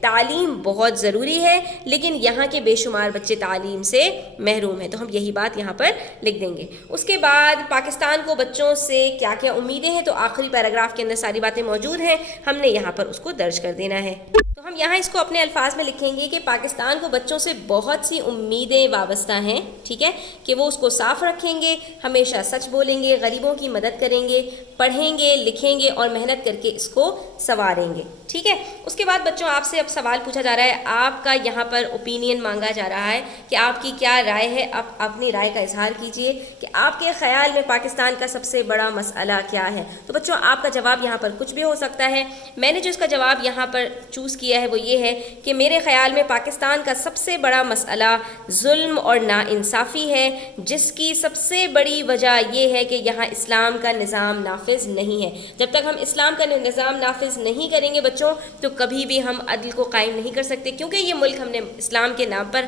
تعلیم بہت ضروری ہے، لیکن یہاں کے بے شمار بچے تعلیم سے محروم ہیں، تو ہم یہی بات یہاں پر لکھ دیں گے۔ اس کے بعد پاکستان کو بچوں سے کیا کیا امیدیں ہیں، تو آخری پیراگراف کے اندر ساری باتیں موجود ہیں، ہم نے یہاں پر اس کو درج کر دینا ہے۔ تو ہم یہاں اس کو اپنے الفاظ میں لکھیں گے کہ پاکستان کو بچوں سے بہت سی امیدیں وابستہ ہیں، ٹھیک ہے، کہ وہ اس کو صاف رکھیں گے، ہمیشہ سچ بولیں گے، غریبوں کی مدد کریں گے، پڑھیں گے، لکھیں گے اور محنت کر کے اس کو سنواریں گے، ٹھیک ہے۔ اس کے بعد بچوں آپ سے اب سوال پوچھا جا رہا ہے، آپ کا یہاں پر اوپینین مانگا جا رہا ہے کہ آپ کی کیا رائے ہے، آپ اپنی رائے کا اظہار کیجئے کہ آپ کے خیال میں پاکستان کا سب سے بڑا مسئلہ کیا ہے۔ تو بچوں آپ کا جواب یہاں پر کچھ بھی ہو سکتا ہے، میں نے جو اس کا جواب یہاں پر چوز کیا ہے وہ یہ ہے کہ میرے خیال میں پاکستان کا سب سے بڑا مسئلہ ظلم اور ناانصافی ہے، جس کی سب سے بڑی وجہ یہ ہے کہ یہاں اسلام کا نظام نافذ نہیں ہے۔ جب تک ہم اسلام کا نظام نافذ نہیں کریں گے بچوں تو کبھی بھی ہم عدل کو قائم نہیں کر سکتے، کیونکہ یہ ملک ہم نے اسلام کے نام پر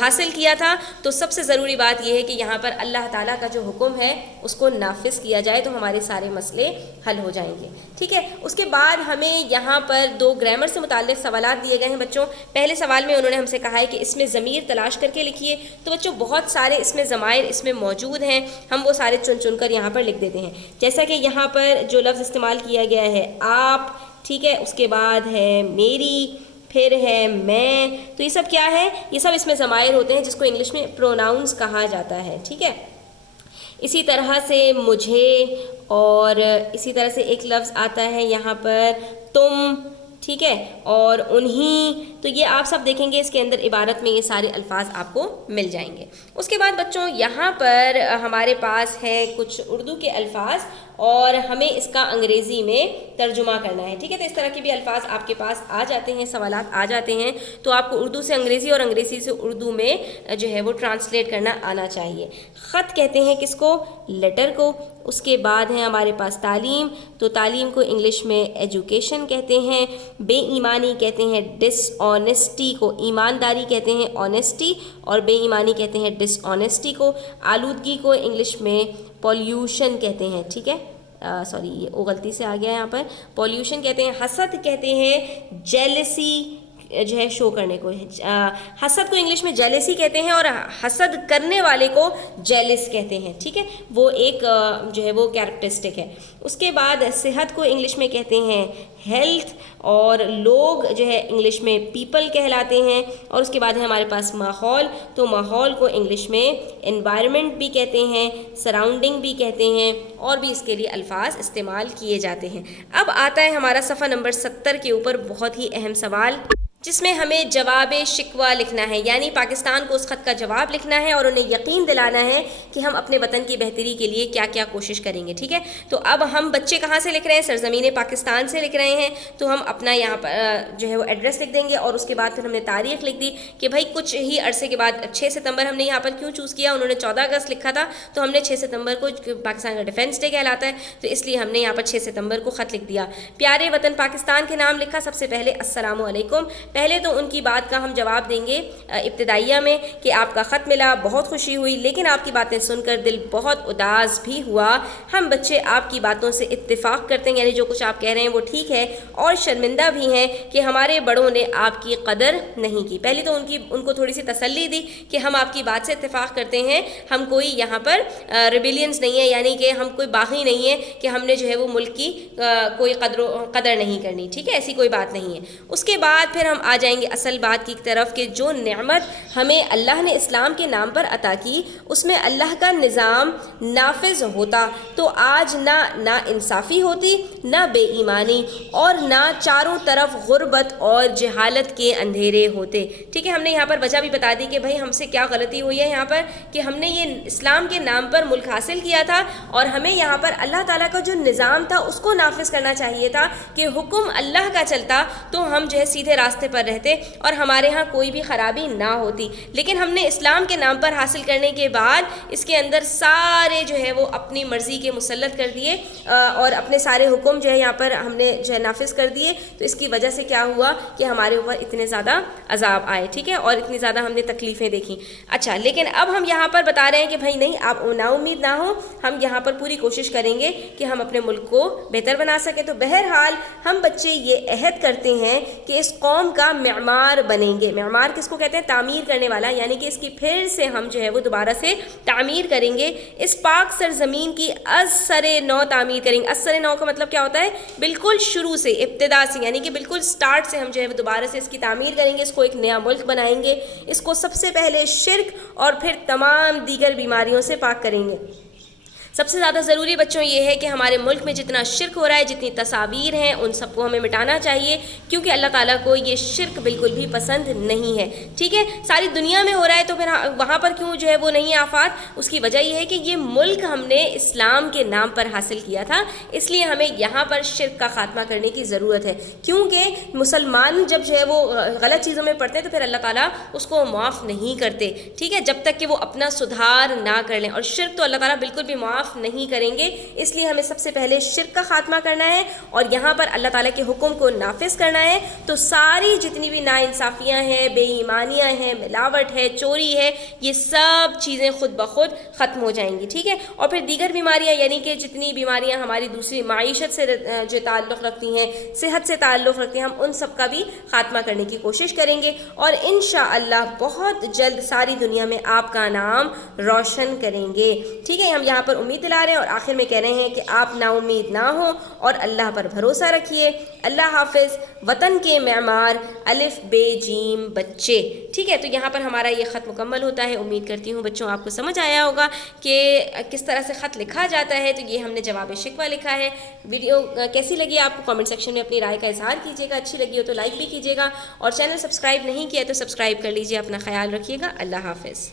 حاصل کیا تھا۔ تو سب سے ضروری بات یہ ہے کہ یہاں پر اللہ تعالیٰ کا جو حکم ہے اس کو نافذ کیا جائے تو ہمارے سارے مسئلے حل ہو جائیں گے، ٹھیک ہے۔ اس کے بعد ہمیں یہاں پر 2 گرامر سے متعلق سوالات دیے گئے ہیں بچوں۔ پہلے سوال میں انہوں نے ہم سے کہا ہے کہ اس میں ضمیر تلاش کر کے لکھیے، تو بچوں بہت سارے اس میں ضمائر اس میں موجود ہیں، ہم وہ سارے چن کر یہاں پر لکھ دیتے ہیں۔ جیسا کہ یہاں پر جو لفظ استعمال کیا گیا ہے آپ، ٹھیک ہے، اس کے بعد ہے میری، پھر ہے میں، تو یہ سب کیا ہے، یہ سب اس میں ضمائر ہوتے ہیں جس کو انگلش میں پروناؤنس کہا جاتا ہے، ٹھیک ہے۔ اسی طرح سے مجھے، اور اسی طرح سے ایک لفظ آتا ہے یہاں پر تم، ٹھیک ہے، اور انہی، تو یہ آپ سب دیکھیں گے اس کے اندر عبارت میں یہ سارے الفاظ آپ کو مل جائیں گے۔ اس کے بعد بچوں یہاں پر ہمارے پاس ہے کچھ اردو کے الفاظ اور ہمیں اس کا انگریزی میں ترجمہ کرنا ہے، ٹھیک ہے۔ تو اس طرح کے بھی الفاظ آپ کے پاس آ جاتے ہیں، سوالات آ جاتے ہیں، تو آپ کو اردو سے انگریزی اور انگریزی سے اردو میں جو ہے وہ ٹرانسلیٹ کرنا آنا چاہیے۔ خط کہتے ہیں کس کو، لیٹر کو۔ اس کے بعد ہے ہمارے پاس تعلیم، تو تعلیم کو انگلش میں ایجوکیشن کہتے ہیں۔ بے ایمانی کہتے ہیں ڈس آنیسٹی کو، ایمانداری کہتے ہیں آنیسٹی، اور بے ایمانی کہتے ہیں ڈس آنیسٹی کو۔ آلودگی کو انگلش میں پولیوشن کہتے ہیں، ٹھیک ہے، سوری یہ غلطی سے آ گیا یہاں پر، پولیوشن کہتے ہیں۔ حسد کہتے ہیں جیلسی جو ہے شو کرنے کو، حسد کو انگلش میں جیلسی کہتے ہیں، اور حسد کرنے والے کو جیلس کہتے ہیں، ٹھیک ہے، وہ ایک جو ہے وہ کیریکٹرسٹک ہے۔ اس کے بعد صحت کو انگلش میں کہتے ہیں ہیلتھ، اور لوگ جو ہے انگلش میں پیپل کہلاتے ہیں۔ اور اس کے بعد ہے ہمارے پاس ماحول، تو ماحول کو انگلش میں انوائرمنٹ بھی کہتے ہیں، سراؤنڈنگ بھی کہتے ہیں، اور بھی اس کے لیے الفاظ استعمال کیے جاتے ہیں۔ اب آتا ہے ہمارا صفحہ نمبر 70 کے اوپر بہت ہی اہم سوال، جس میں ہمیں جواب شکوہ لکھنا ہے، یعنی پاکستان کو اس خط کا جواب لکھنا ہے اور انہیں یقین دلانا ہے کہ ہم اپنے وطن کی بہتری کے لیے کیا کیا کوشش کریں گے، ٹھیک ہے۔ تو اب ہم بچے کہاں سے لکھ رہے ہیں، سرزمین پاکستان سے لکھ رہے ہیں، تو ہم اپنا یہاں پر جو ہے وہ ایڈریس لکھ دیں گے، اور اس کے بعد پھر ہم نے تاریخ لکھ دی کہ بھائی کچھ ہی عرصے کے بعد 6 ستمبر ہم نے یہاں پر کیوں چوز کیا، انہوں نے 14 اگست لکھا تھا، تو ہم نے 6 ستمبر کو پاکستان کا ڈیفینس ڈے کہلاتا ہے، تو اس لیے ہم نے یہاں پر 6 ستمبر کو خط لکھ دیا۔ پیارے وطن پاکستان کے نام لکھا، سب سے پہلے السلام علیکم، پہلے تو ان کی بات کا ہم جواب دیں گے ابتدائیہ میں کہ آپ کا خط ملا، بہت خوشی ہوئی، لیکن آپ کی باتیں سن کر دل بہت اداس بھی ہوا۔ ہم بچے آپ کی باتوں سے اتفاق کرتے ہیں، یعنی جو کچھ آپ کہہ رہے ہیں وہ ٹھیک ہے، اور شرمندہ بھی ہیں کہ ہمارے بڑوں نے آپ کی قدر نہیں کی۔ پہلے تو ان کو تھوڑی سی تسلی دی کہ ہم آپ کی بات سے اتفاق کرتے ہیں، ہم کوئی یہاں پر ریبیلینس نہیں ہے، یعنی کہ ہم کوئی باغی نہیں ہے کہ ہم نے جو ہے وہ ملک کی کوئی قدر نہیں کرنی، ٹھیک ہے، ایسی کوئی بات نہیں ہے۔ اس کے بعد پھر ہم آ جائیں گے اصل بات کی طرف کہ جو نعمت ہمیں اللہ نے اسلام کے نام پر عطا کی، اس میں اللہ کا نظام نافذ ہوتا تو آج نہ انصافی ہوتی، نہ بے ایمانی، اور نہ چاروں طرف غربت اور جہالت کے اندھیرے ہوتے، ٹھیک ہے۔ ہم نے یہاں پر وجہ بھی بتا دی کہ بھائی ہم سے کیا غلطی ہوئی ہے یہاں پر، کہ ہم نے یہ اسلام کے نام پر ملک حاصل کیا تھا، اور ہمیں یہاں پر اللہ تعالیٰ کا جو نظام تھا اس کو نافذ کرنا چاہیے تھا کہ حکم اللہ کا چلتا تو ہم جو ہے سیدھے راستے پر رہتے اور ہمارے ہاں کوئی بھی خرابی نہ ہوتی. لیکن ہم نے اسلام کے نام پر حاصل کرنے کے بعد اس کے اندر سارے جو ہے وہ اپنی مرضی کے مسلط کر دیے اور اپنے سارے حکم جو ہے یہاں پر ہم نے جو ہے نافذ کر دیے. تو اس کی وجہ سے کیا ہوا کہ ہمارے اوپر اتنے زیادہ عذاب آئے, ٹھیک ہے, اور اتنی زیادہ ہم نے تکلیفیں دیکھیں. اچھا, لیکن اب ہم یہاں پر بتا رہے ہیں کہ بھائی نہیں, آپ نا امید نہ ہو, ہم یہاں پر پوری کوشش کریں گے کہ ہم اپنے ملک کو بہتر بنا سکیں. تو بہرحال ہم بچے یہ عہد کرتے ہیں کہ اس قوم کا معمار بنیں گے. معمار کس کو کہتے ہیں؟ تعمیر کرنے والا, یعنی کہ اس کی پھر سے ہم جو ہے وہ دوبارہ سے تعمیر کریں گے. اس پاک سرزمین کی از سر نو تعمیر کریں گے. از سر نو کا مطلب کیا ہوتا ہے؟ بالکل شروع سے, ابتدا سے, یعنی کہ بالکل سٹارٹ سے ہم جو ہے وہ دوبارہ سے اس کی تعمیر کریں گے. اس کو ایک نیا ملک بنائیں گے. اس کو سب سے پہلے شرک اور پھر تمام دیگر بیماریوں سے پاک کریں گے. سب سے زیادہ ضروری بچوں یہ ہے کہ ہمارے ملک میں جتنا شرک ہو رہا ہے, جتنی تصاویر ہیں, ان سب کو ہمیں مٹانا چاہیے, کیونکہ اللہ تعالیٰ کو یہ شرک بالکل بھی پسند نہیں ہے. ٹھیک ہے, ساری دنیا میں ہو رہا ہے تو پھر وہاں پر کیوں جو ہے وہ نہیں آفات؟ اس کی وجہ یہ ہے کہ یہ ملک ہم نے اسلام کے نام پر حاصل کیا تھا, اس لیے ہمیں یہاں پر شرک کا خاتمہ کرنے کی ضرورت ہے. کیونکہ مسلمان جب جو ہے وہ غلط چیزوں میں پڑتے ہیں تو پھر اللہ تعالیٰ اس کو معاف نہیں کرتے. ٹھیک ہے, جب تک کہ وہ اپنا سدھار نہ کر لیں. اور شرک تو اللہ تعالیٰ بالکل بھی معاف نہیں کریں گے, اس لیے ہمیں سب سے پہلے شرک کا خاتمہ کرنا ہے اور یہاں پر اللہ تعالیٰ کے حکم کو نافذ کرنا ہے. تو ساری جتنی بھی ناانصافیاں ہیں, بے ایمانیاں ہیں, ملاوٹ ہے, چوری ہے, یہ سب چیزیں خود بخود ختم ہو جائیں گی. ٹھیک ہے, اور پھر دیگر بیماریاں, یعنی کہ جتنی بیماریاں ہماری دوسری معیشت سے جو تعلق رکھتی ہیں, صحت سے تعلق رکھتی ہیں, ہم ان سب کا بھی خاتمہ کرنے کی کوشش کریں گے اور انشاءاللہ بہت جلد ساری دنیا میں آپ کا نام روشن کریں گے. ٹھیک ہے, ہم یہاں پر امید دلا رہے ہیں اور آخر میں کہہ رہے ہیں کہ آپ نا امید نہ ہوں اور اللہ پر بھروسہ رکھیے. اللہ حافظ. وطن کے معمار الف بے جیم بچے. ٹھیک ہے, تو یہاں پر ہمارا یہ خط مکمل ہوتا ہے. امید کرتی ہوں بچوں آپ کو سمجھ آیا ہوگا کہ کس طرح سے خط لکھا جاتا ہے. تو یہ ہم نے جواب شکوہ لکھا ہے. ویڈیو کیسی لگی آپ کو کامنٹ سیکشن میں اپنی رائے کا اظہار کیجیے گا. اچھی لگی ہو تو لائک بھی کیجیے گا اور چینل سبسکرائب نہیں کیا تو سبسکرائب کر لیجیے. اپنا خیال رکھیے گا. اللہ حافظ.